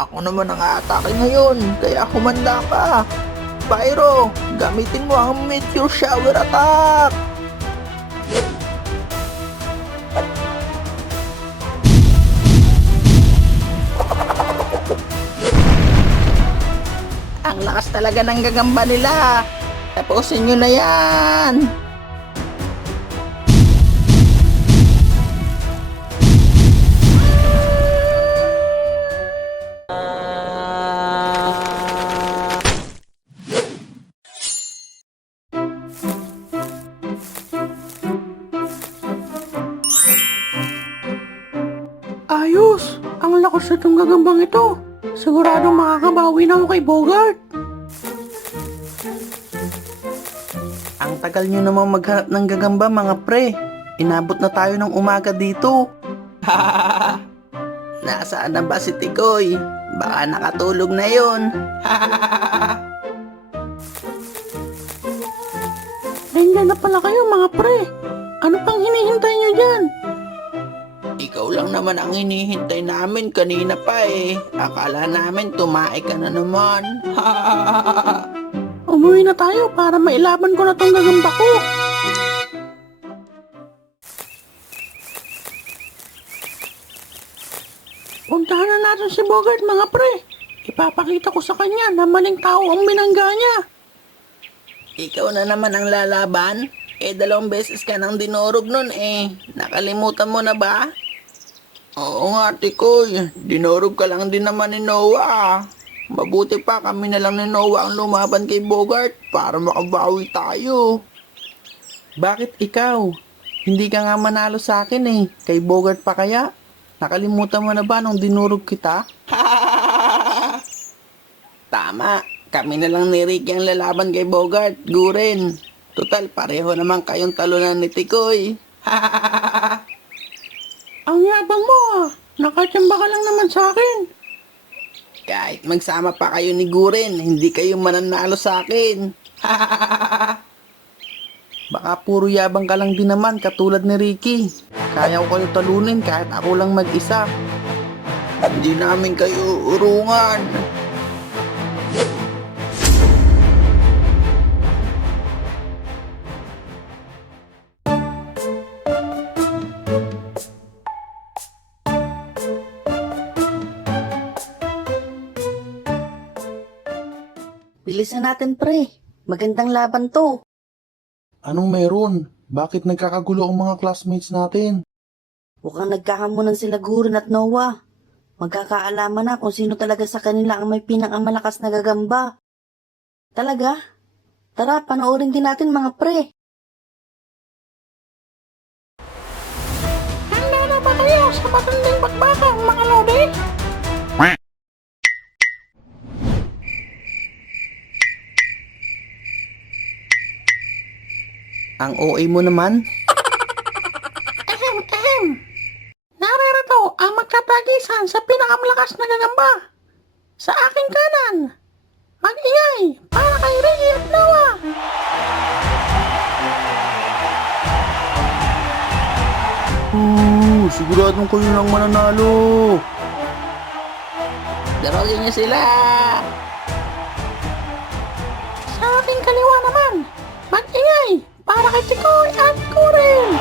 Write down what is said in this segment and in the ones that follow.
Ako naman ang aatake ngayon, kaya humanda ka. Pyro, gamitin mo ang Meteor Shower Attack! Ang lakas talaga ng gagamba nila. Tapusin nyo na yan. Ayos! Ang lakas na itong gagambang ito. Siguradong makakabawi na ako kay Bogart. Ang tagal nyo namang maghanap ng gagamba mga pre. Inabot na tayo ng umaga dito. Nasaan na ba si Tikoy? Baka nakatulog na yon. Nandiyan na pala kayo mga pre. Ano pang hinihintay nyo dyan? Ikaw lang naman ang hinihintay namin kanina pa eh. Akala namin tumae ka na naman. Umuwi na tayo para mailaban ko na tong gagamba ko. Puntahan na natin si Bogart mga pre. Ipapakita ko sa kanya na maling tao ang binangga niya. Ikaw na naman ang lalaban? 2 beses ka nang dinurog nun eh. Nakalimutan mo na ba? Oo nga, Tikoy. Dinurog ka lang din naman ni Noah. Mabuti pa kami na lang ni Noah ang lumaban kay Bogart para makabawi tayo. Bakit ikaw? Hindi ka nga manalo sa akin eh. Kay Bogart pa kaya? Nakalimutan mo na ba nung dinurog kita? Tama. Kami na lang ni Ricky ang lalaban kay Bogart. Guren. Total, pareho naman kayong talunan ni Tikoy. Ang yabang mo ah. Nakachamba ka lang naman sa akin. Kahit magsama pa kayo ni Guren, hindi kayo mananalo sa akin. Baka puro yabang ka lang din naman katulad ni Ricky. Kaya ko kayo talunin kahit ako lang mag-isa. Hindi namin kayo urungan. Bilisan natin pre. Magandang laban to. Anong meron? Bakit nagkakagulo ang mga classmates natin? Mukhang nagkakamunan sila Guren at Noah. Magkakaalaman na kung sino talaga sa kanila ang may pinakamalakas na gagamba. Talaga? Tara, panoorin din natin mga pre. Handa na ba kayo sa matinding bakbakang mga lodi? Ang OA mo naman? Ahem. Naririto ang magtatagisan sa pinakamalakas na gagamba. Sa aking kanan, mag-ingay para kay Ricky at Noah. Siguradong kayo lang mananalo. Darogin niyo sila! Sa aking kaliwa naman, mag-ingay para kay Tikoy at Guren.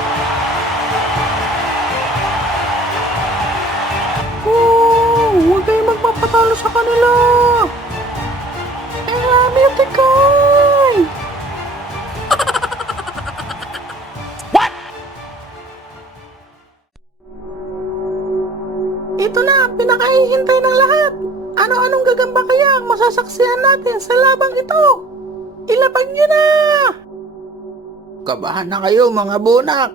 Huwag kayong magpapatalo sa kanila. I love you, Tikoy. Ito na ang pinakahihintay ng lahat. Ano-anong gagamba kaya ang masasaksihan natin sa labang ito? Ilapag nyo na! Kabahan na kayo mga bunak!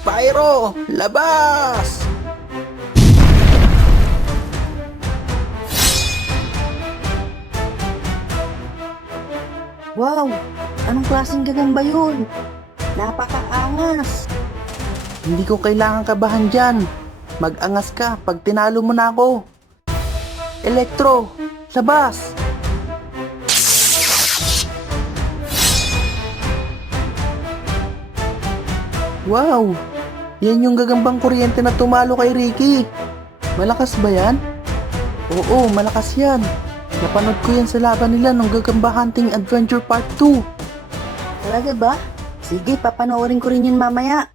Pyro, labas! Wow! Anong klaseng gagamba yun? Napakaangas! Hindi ko kailangan kabahan dyan. Mag-angas ka pag tinalo mo na ako. Electro, labas! Wow! Yan yung gagambang kuryente na tumalo kay Ricky. Malakas ba yan? Oo, malakas yan. Napanood ko yan sa laban nila nung Gagamba Hunting Adventure Part 2. Talaga ba? Sige, papanoorin ko rin yun mamaya.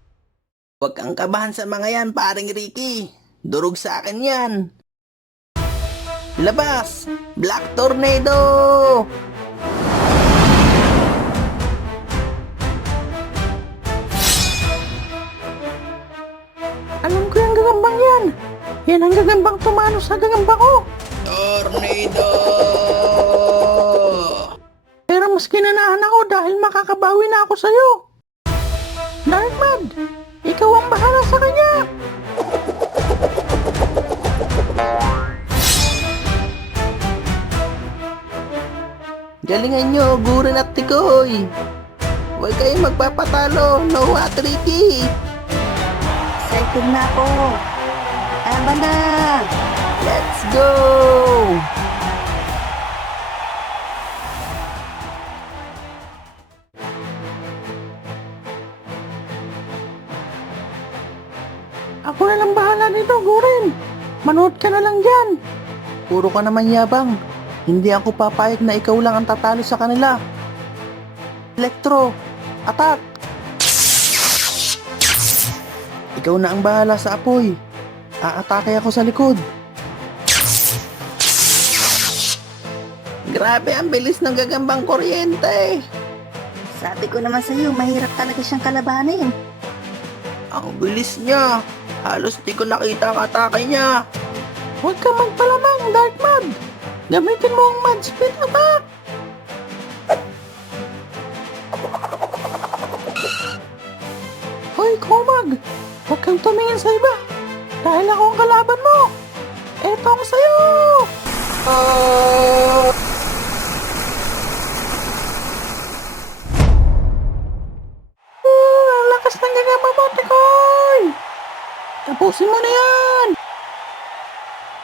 Huwag kang kabahan sa mga yan, paring Ricky. Durog sa akin yan. Labas! Black Tornado! Alam ko yung gagambang yan. Yan ang gagambang tumalo sa gagamba ko. Tornado! Pero mas kinanahan ako dahil makakabawi na ako sa'yo. Dark Mud, ikaw ang bahala sa kanya. Galingan nyo, Guren at Tikoy. Huwag kayong magpapatalo, Noah at Ricky. Excited na ako. Laban na! Let's go! Ako na lang bahala dito, Guren. Manood ka na lang dyan. Puro ka naman yabang. Hindi ako papayag na ikaw lang ang tatalo sa kanila. Electro, attack! Ikaw na ang bahala sa apoy. Aatake ako sa likod. Grabe ang bilis ng gagambang kuryente. Sabi ko naman sa'yo, mahirap talaga siyang kalabanin. Ang bilis niya. Halos di ko nakita ang atake niya. Huwag ka magpalamang, Dark Mud. Gamitin mo ang Mud Speed Attack. Hoy, Komag. Huwag kang tumingin sa iba. Dahil ako ang kalaban mo. Eto ang sayo. Ang lakas ng gagamba mo, Tikoy. Tapusin mo na yan.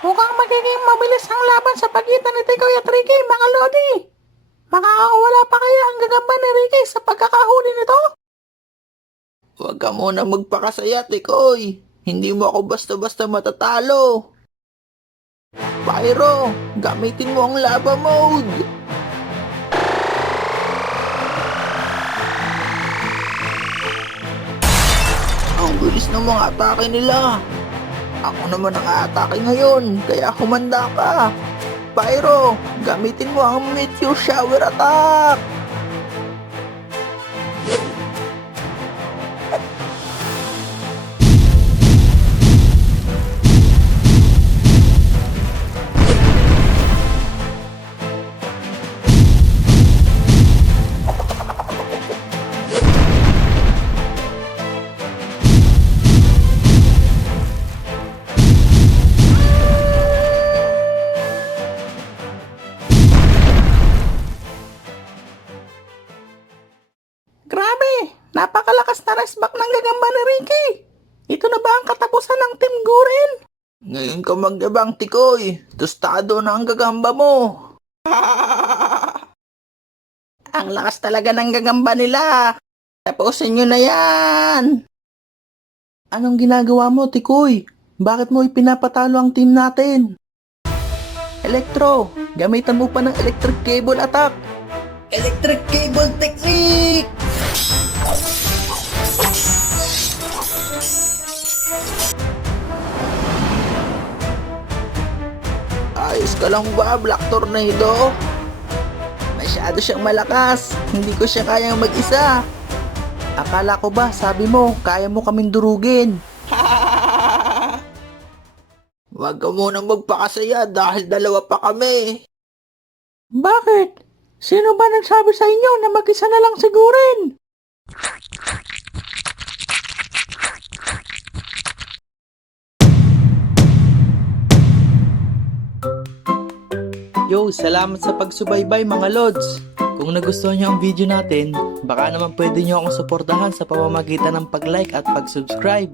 Mukhang magiging mabilis ang laban sa pagitan ni Tikoy at Ricky, mga lodi. Makakawala pa kaya ang gagamba ni Ricky sa pagkakahuli nito? Huwag ka muna magpakasaya, Tikoy. Hindi mo ako basta-basta matatalo. Pyro, gamitin mo ang lava mode. Ang bilis ng mga atake nila. Ako naman ang aatake ngayon, kaya humanda ka. Pyro, gamitin mo ang Meteor Shower Attack. Grabe, napakalakas na resback ng gagamba ni Ricky. Ito na ba ang katapusan ng Team Guren? Ngayon ka magyabang, Tikoy. Tostado na ang gagamba mo. Ang lakas talaga ng gagamba nila. Tapusin nyo na yan. Anong ginagawa mo, Tikoy? Bakit mo ipinapatalo ang team natin? Electro, gamitan mo pa ng electric cable attack. Electric cable technique! Ayos ka lang ba, Black Tornado? Masyado siyang malakas. Hindi ko siya kayang mag-isa. Akala ko ba, sabi mo, kaya mo kaming durugin. Huwag ka munang magpakasaya dahil dalawa pa kami. Bakit? Sino ba nagsabi sa inyo na mag-isa na lang sigurin? Yo, salamat sa pagsubaybay mga Lods! Kung nagustuhan nyo ang video natin, baka naman pwede nyo akong suportahan sa pamamagitan ng pag-like at pag-subscribe.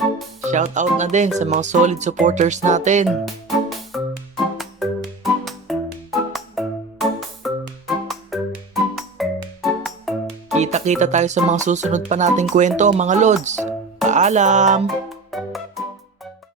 Shoutout na din sa mga solid supporters natin. Kita-kita tayo sa mga susunod pa nating kwento mga Lods. Paalam!